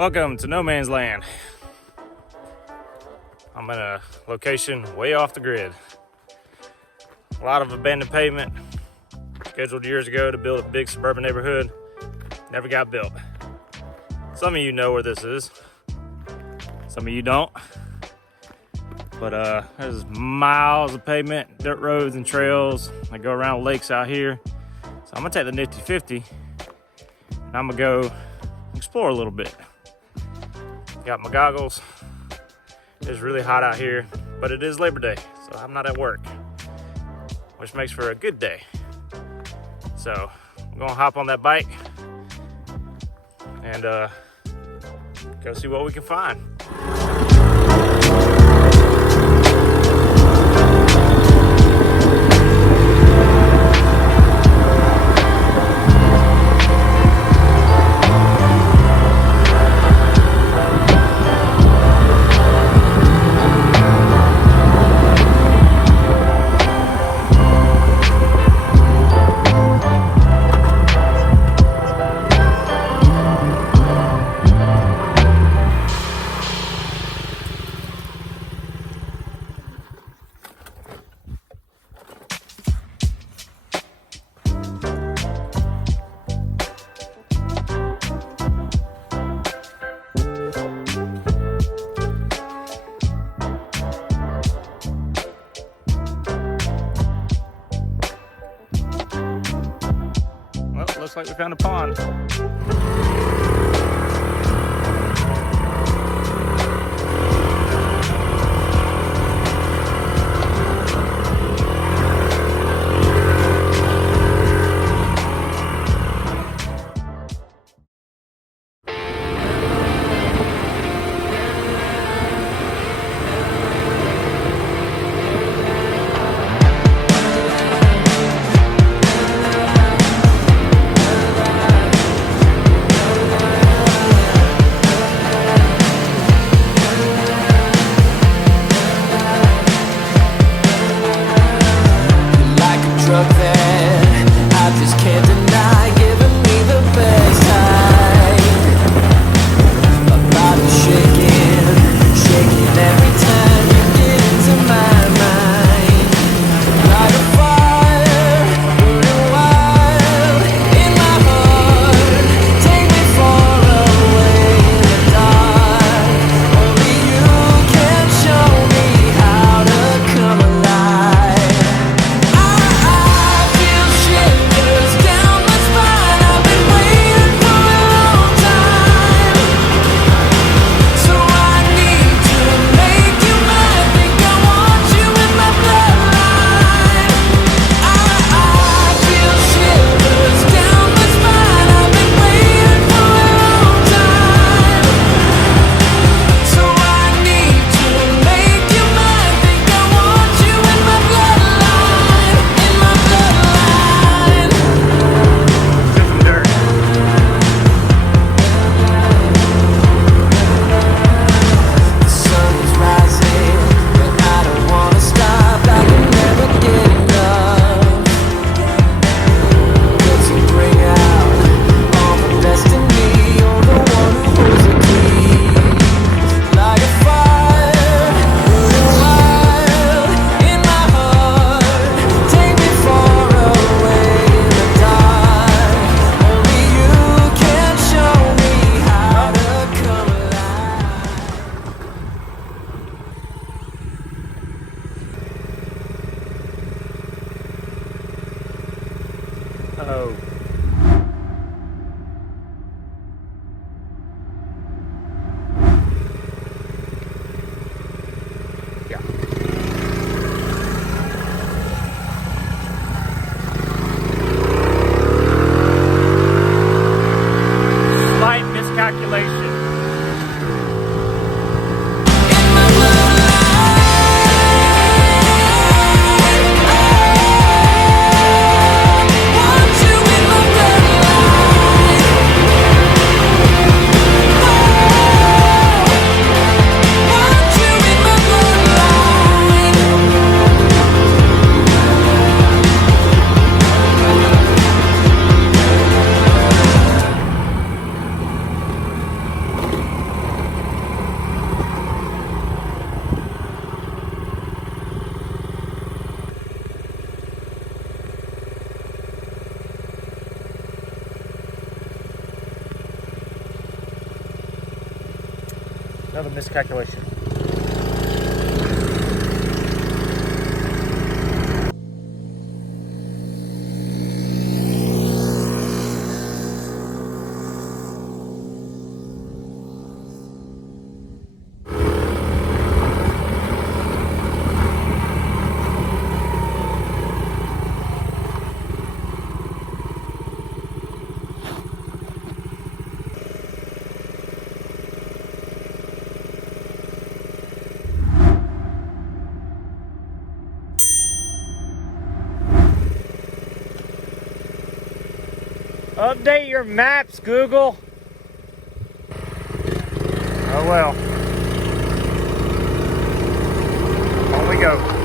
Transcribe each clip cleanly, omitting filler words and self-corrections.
Welcome to No Man's Land. I'm in a location way off the grid. A lot of abandoned pavement, scheduled years ago to build a big suburban neighborhood, never got built. Some of you know where this is, some of you don't. But there's miles of pavement, dirt roads and trails that go around lakes out here. So I'm gonna take the nifty 50 and I'm gonna go explore a little bit. Got my goggles. It's really hot out here, but it is Labor Day, so I'm not at work, which makes for a good day. So I'm gonna hop on that bike and go see what we can find. Looks like we found a pond. Oh. Yeah. Slight miscalculation. Want you in Another miscalculation. Update your maps, Google. Oh well. On we go.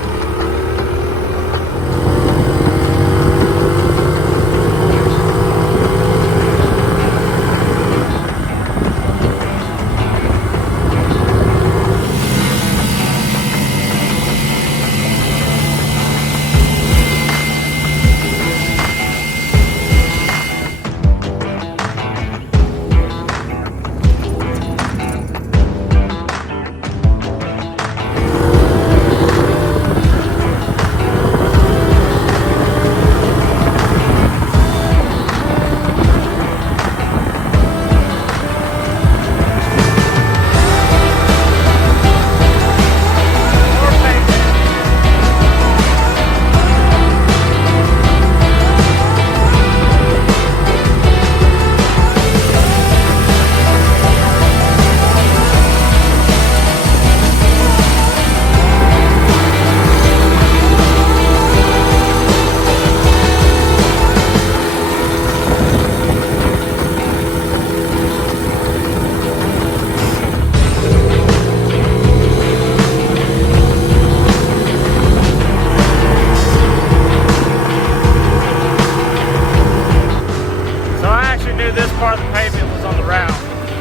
This part of the pavement was on the route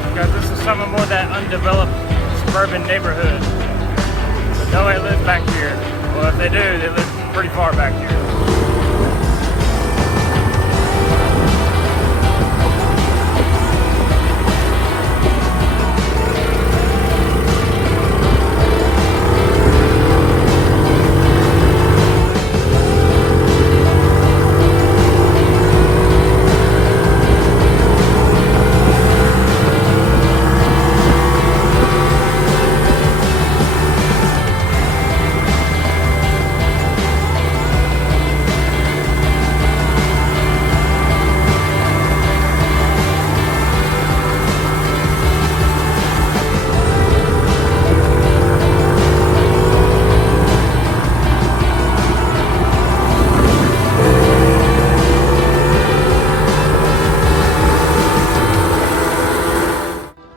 because this is some of more that undeveloped suburban neighborhood. But nobody lives back here. Well, if they do, they live pretty far back here.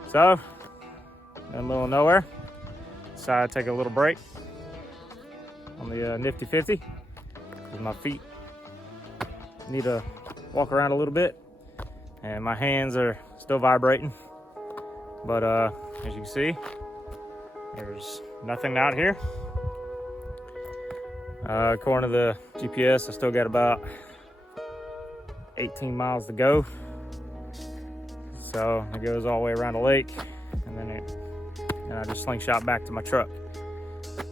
So, in the middle of nowhere, decided to take a little break on the nifty 50 because my feet need to walk around a little bit and my hands are still vibrating. But as you can see, there's nothing out here. According to the GPS, I still got about 18 miles to go. So it goes all the way around the lake, and then I just slingshot back to my truck.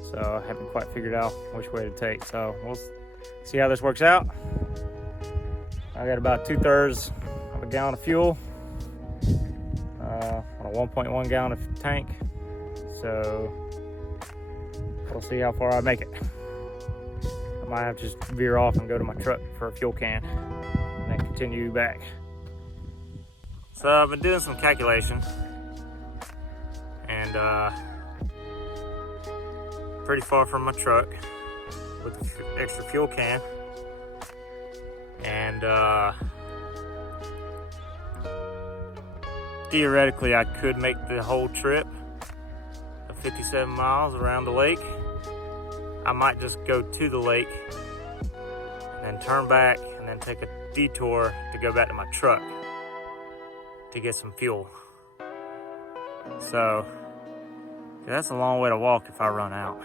So I haven't quite figured out which way to take. So we'll see how this works out. I got about 2/3 of a gallon of fuel on a 1.1 gallon of tank. So we'll see how far I make it. I might have to just veer off and go to my truck for a fuel can and then continue back. So I've been doing some calculation and pretty far from my truck with the extra fuel can, and theoretically I could make the whole trip of 57 miles around the lake. I might just go to the lake and then turn back and then take a detour to go back to my truck to get some fuel. So that's a long way to walk if I run out.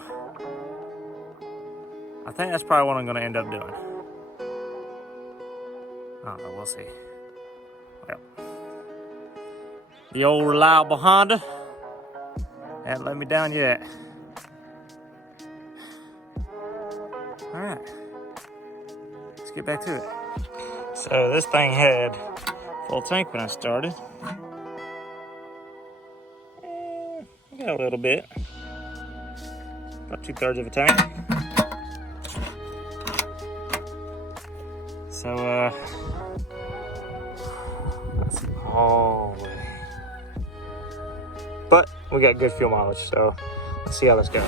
I think that's probably what I'm gonna end up doing. I don't know, we'll see. Well, the old reliable Honda Hadn't let me down yet. All right, let's get back to it. So this thing had full tank when I started. I got a little bit, about 2/3 of a tank. So holy. But we got good fuel mileage, so let's see how this goes.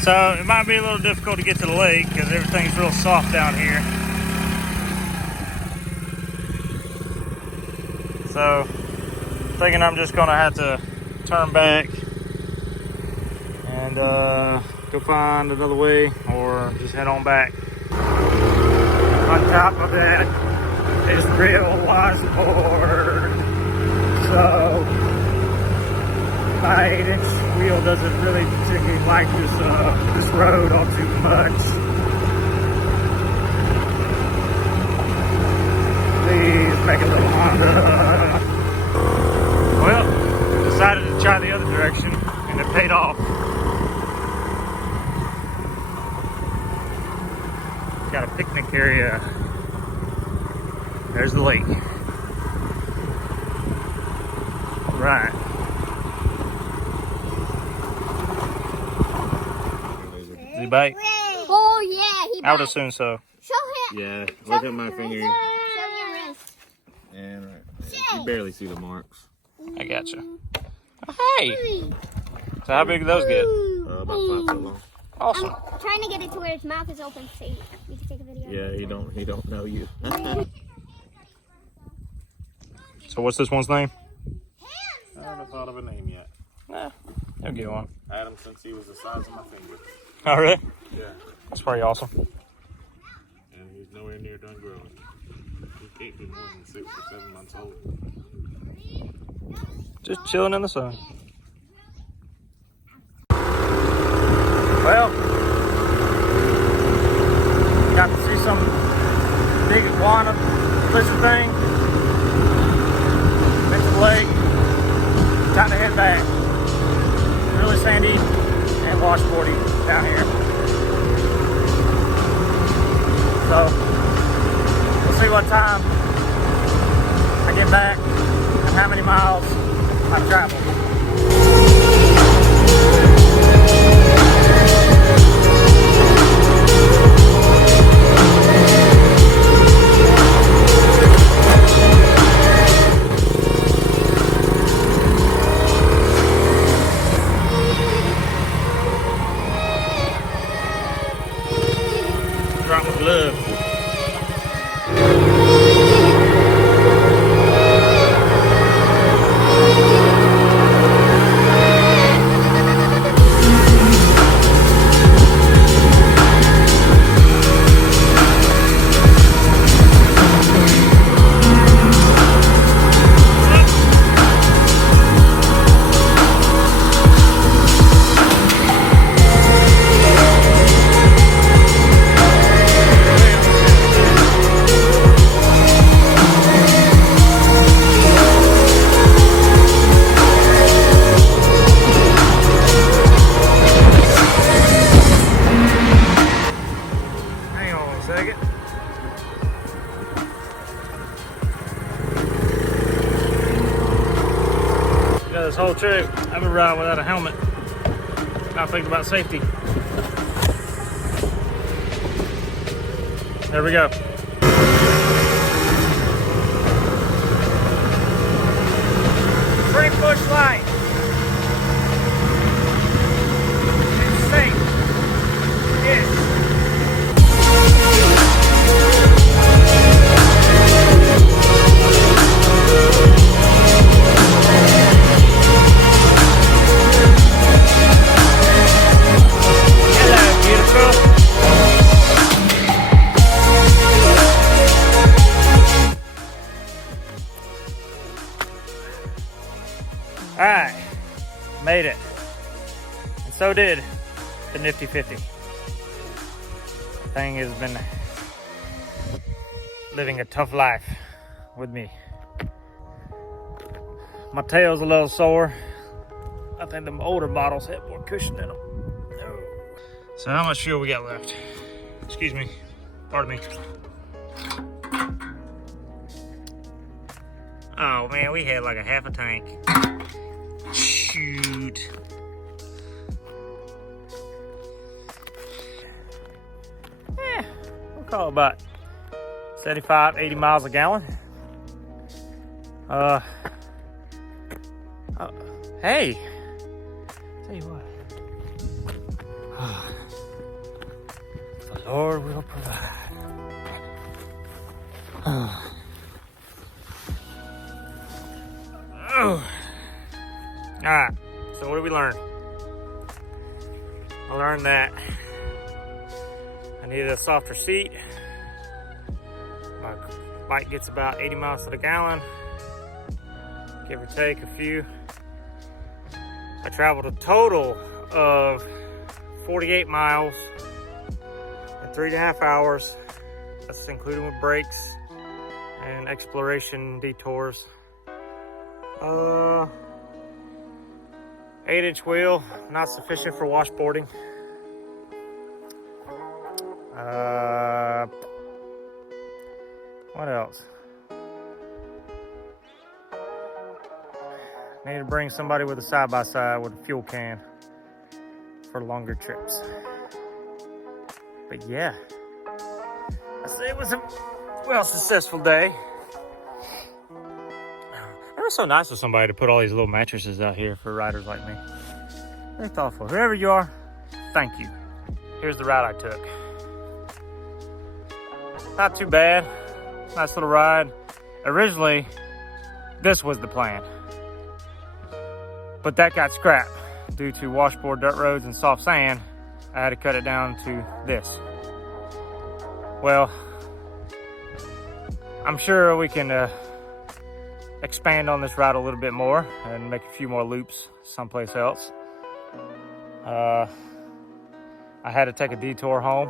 So it might be a little difficult to get to the lake because everything's real soft down here. So thinking I'm just gonna have to turn back and go find another way or just head on back. On top of that is real washboard. So my 8-inch wheel doesn't really particularly like this road all too much. Please make a little Honda. Well, decided to try the other direction and it paid off. Got a picnic area. There's the lake. Right. Did he bite? Oh yeah, he bite. I would assume so. Show him. Yeah, look at my finger. Show your wrist. And you barely see the marks. I gotcha. Oh, hey! So how big do those get? About 5 foot long. Awesome. I'm trying to get it to where his mouth is open so we can take a video. Yeah, he don't know you. So what's this one's name? I haven't thought of a name yet. Nah, he'll get one. I had him since he was the size of my finger. Oh, really? Yeah. That's pretty awesome. And he's nowhere near done growing. He can't be more than 6 or 7 months old. Just chilling in the sun. Well, got to see some big iguana lizard thing. Went to the lake. Time to head back. Really sandy and washboardy down here. So we'll see what time I get back and how many miles I've traveled. Drop my glove. This whole trip, I've been riding without a helmet. Not thinking about safety. There we go. Free push light. It's safe. Yes. All right, made it. And so did the Nifty 50. The thing has been living a tough life with me. My tail's a little sore. I think the older models had more cushion in them. No. So how much fuel we got left? Excuse me, pardon me. Oh man, we had like a half a tank. Shoot. We'll call it about 75, 80 miles a gallon. Hey, tell you what, the Lord will provide. All right, so what did we learn? I learned that I needed a softer seat. My bike gets about 80 miles to the gallon, give or take a few. I traveled a total of 48 miles in 3.5 hours. That's including with breaks and exploration detours. 8-inch wheel, not sufficient for washboarding. What else? Need to bring somebody with a side-by-side with a fuel can for longer trips. But yeah, it was a successful day. It was so nice of somebody to put all these little mattresses out here for riders like me. Very thoughtful. Whoever you are, thank you. Here's the route I took. Not too bad. Nice little ride. Originally, this was the plan. But that got scrapped due to washboard dirt roads and soft sand. I had to cut it down to this. Well, I'm sure we can expand on this route a little bit more and make a few more loops someplace else. I had to take a detour home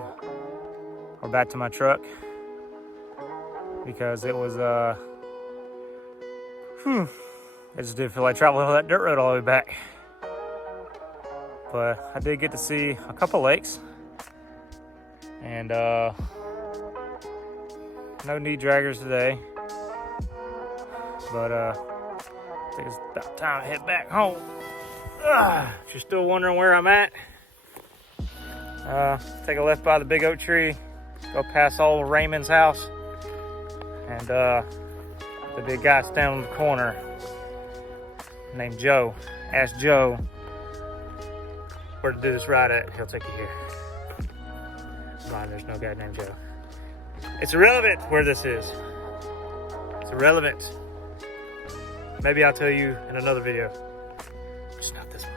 or back to my truck because it was I just didn't feel like traveling on that dirt road all the way back. But I did get to see a couple lakes and no knee draggers today. But I think it's about time to head back home. If you're still wondering where I'm at, take a left by the big oak tree, go past old Raymond's house, and the big guy standing on the corner named Joe. Ask Joe where to do this ride at. He'll take you here. Mine, there's no guy named Joe. It's irrelevant where this is. It's irrelevant. Maybe I'll tell you in another video. Just not this one.